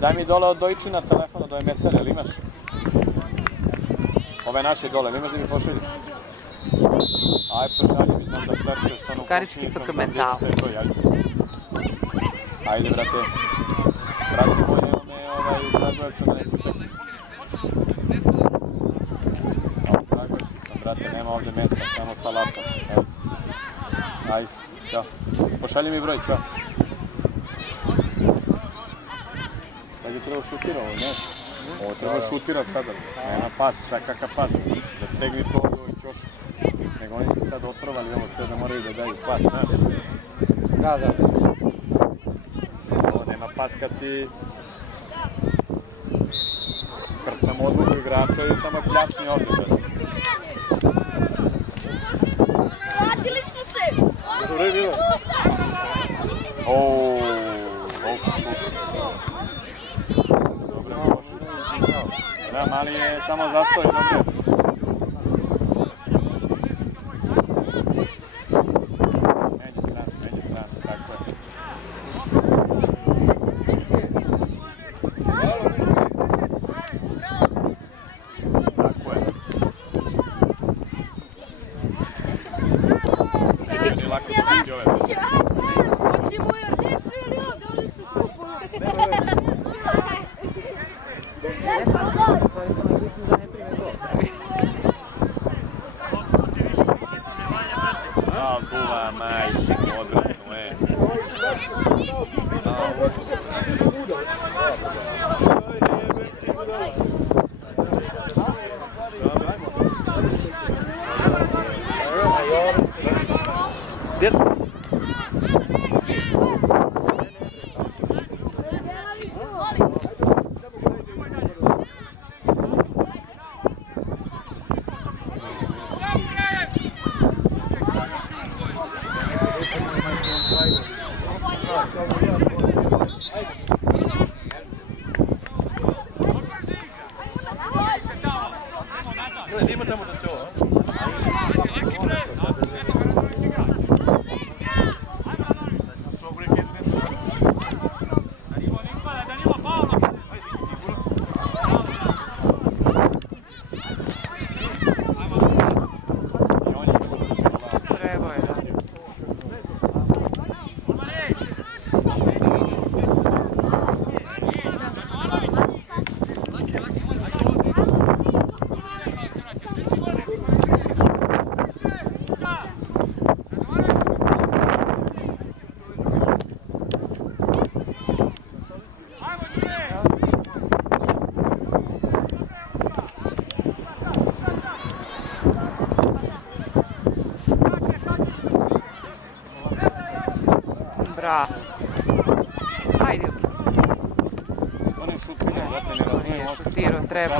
Daj mi dole od dojčina telefona, do MSR, ili imaš? Ove naše dole, ili imaš da mi pošalju? Aj, pošalji mi, znam da kverčkaš stvarno... Karički FK mental. Ajde, brate. Brate moj, evo me u Kragujevcu na neku teknicu. U Kragujevcu sam, brate, nema ovdje mesa, samo salata. Evo. Ajde, ćao. Pošalji mi broj, ćao. Sad je treba šutira ovo, ne? Ovo treba šutira sada. Nema pas, šta kakav pas. Zategni to ovdje i čošu. Nego oni se sad otrovali ovo sve da moraju da daju pas, znaš? Da. Ovo nema pas kad si... Krstam odluku igrača i samo pljasni ovdje, znaš. Vratili smo se! Dobro je bilo? Dobro, koš. Da, mali je samo zastoj, dobro. Menji stranu, tako je. Tako je. Nije lako kupiti ove. Hoćemo jer ne prili ovdje, oni su skupo. Duva, majke, odvratno je. Gdje su? Idemo tamo da se ovo. Bravo. Ajde. Što ne šutira, zato ne razumijem. Nije šutirao, treba.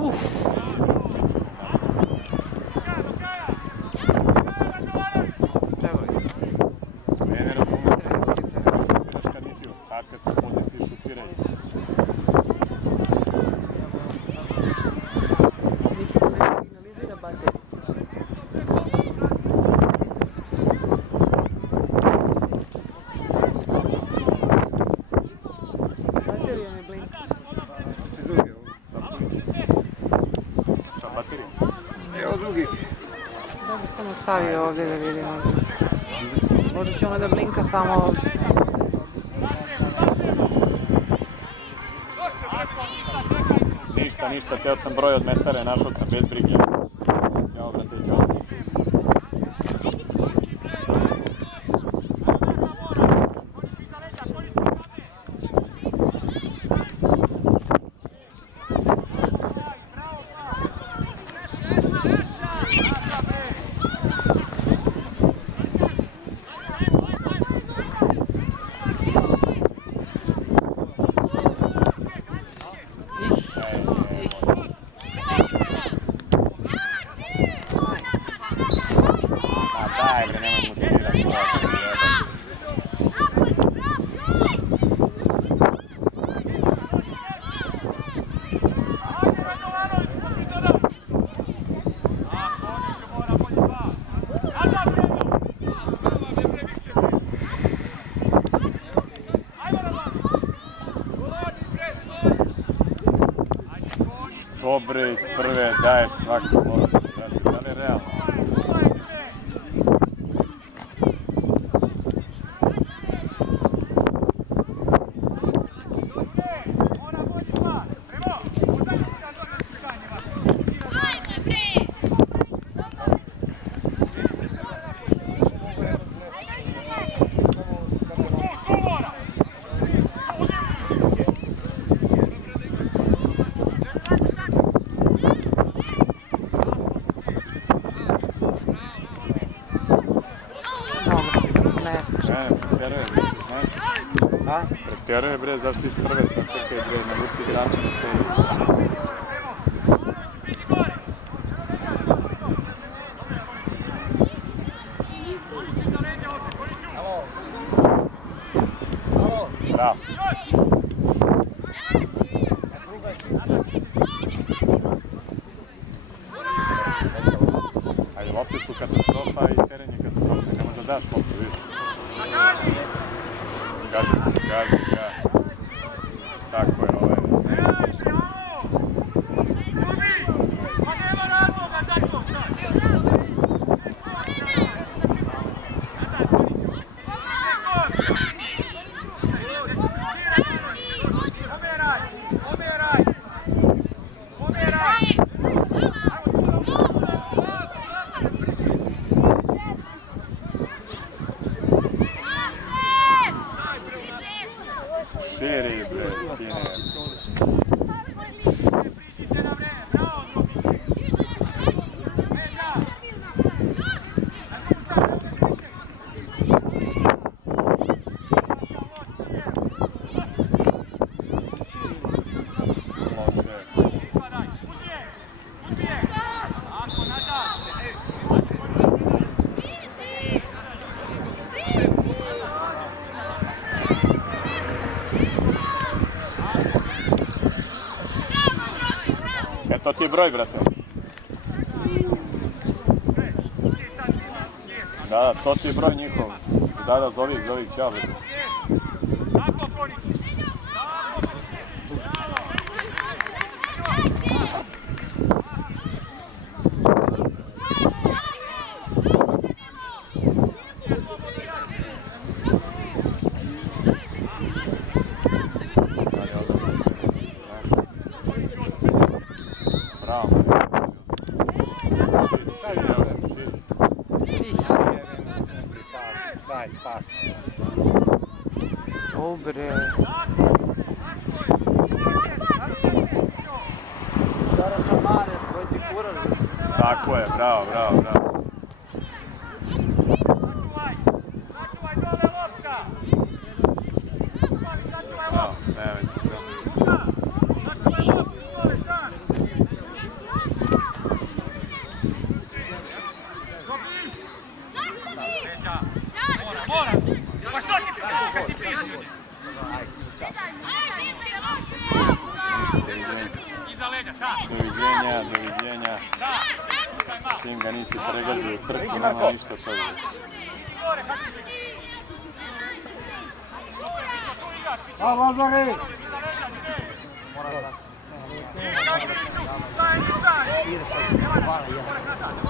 Uf. Treba je. Ne razumijem. Šutiraš kad nisi sad kad si u poziciji šutiraj. Signalizira batet. Baterija mi blinka. Šta baterija? Evo drugi. Da bi samo stavio ovdje da vidimo. Možda će ono da blinka samo... Ništa, teo sam broj od mesare, našao sam bez brige. Ćao, brate, ćao. dobre iz prve, daješ svaku loptu. Da li je realno? Pretjeruje bre, zašto iz prve sam čekaj bre, navuci igrača na sebi. Bravo. Ajde, lopte su katastrofa i teren je katastrofa. Ne možeš da daš loptu, vidiš. Gazi ga. Tako je, ovo je. Širi bre, sine. To ti je broj, brate. Da, to ti je broj njihov. Da, zovi ih, čao, brate. Dobre. Tako je, bravo. Doviđenja. Čim ga nisi pregazio u trku, nema ništa toga. Ćao, Lazare!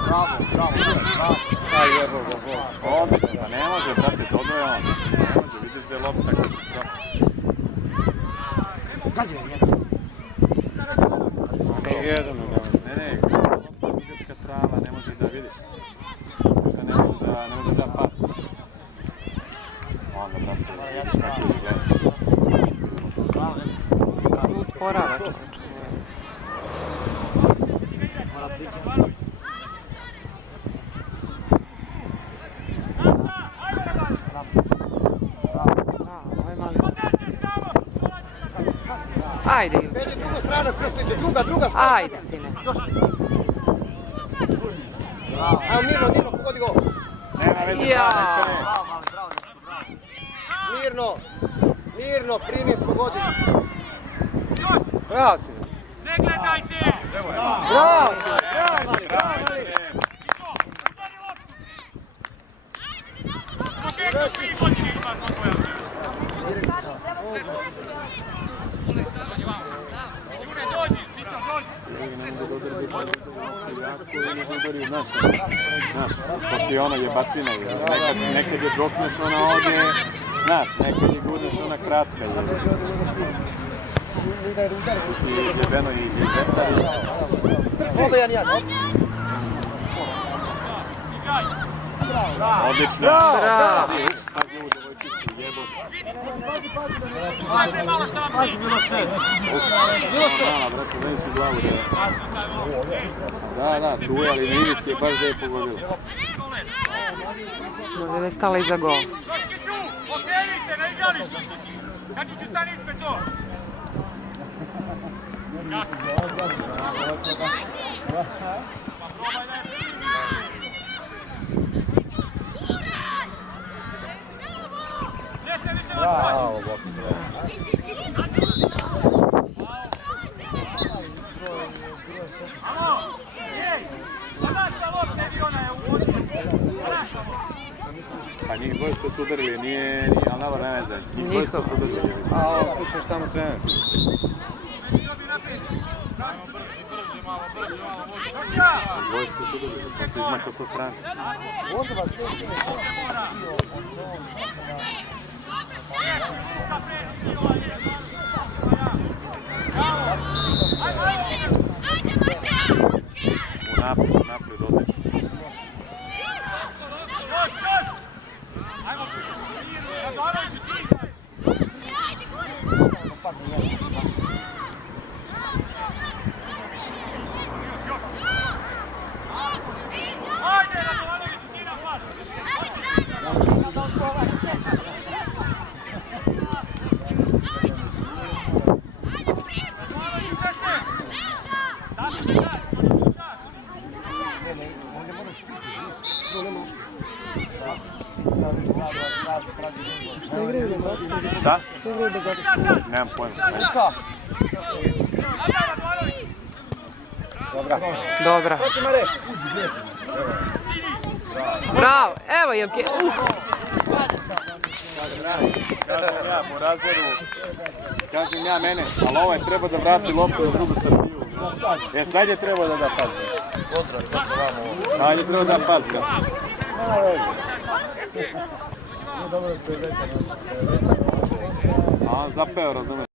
Bravo. Odlično, ne može, brate, dobro je on. Ne može, vidiš da je lopta katastrofa. Gazi je njega. Ne, lopta je ugačka trava, ne može da vidiš. Ne može da pas. Onda, brate, kako izgledaš. Usporava čovječe. Mora pričati. Ajde, Druga strana, druga strana. ajde, sine. Evo Mirno, pogodi go. Nema veze, Mirno, primi, pogodi. Bravo ti. Ne gledajte! Bravo. koji ne udari, znaš, pošto je ono jebačina, nekad je žokneš ona ovdje, znaš, nekad je gurneš ona kratka, i jebeno i vetar. Ovo je jedan. Odlično. Bravo. Pazi ovu devojčicu, jebote. Pazi, Miloše. Mala, brate, meni su glavu da, tu je, ali Ivici je baš da je pogodila. Možda da je stala iza gol. Okrenite, ne igrališ! Kad ću ti stani ispred to? Bravo, Bok. Pa njih dvoje su udarili, nije Alnava nevezan. Njih dvoje su udarili. A ovo slučaješ tamo trener. Dvoje su udarili, pa se izmakao sa strane. U naprijed odlično. Šta? Nemam pojma. Dobra. Bravo, evo Jelke. Kažem ja mene, ali ovaj treba da vrati loptu na drugu stranu. Sad je trebao da da pas. Sad je trebao da pas. A on zapeo, razumiješ.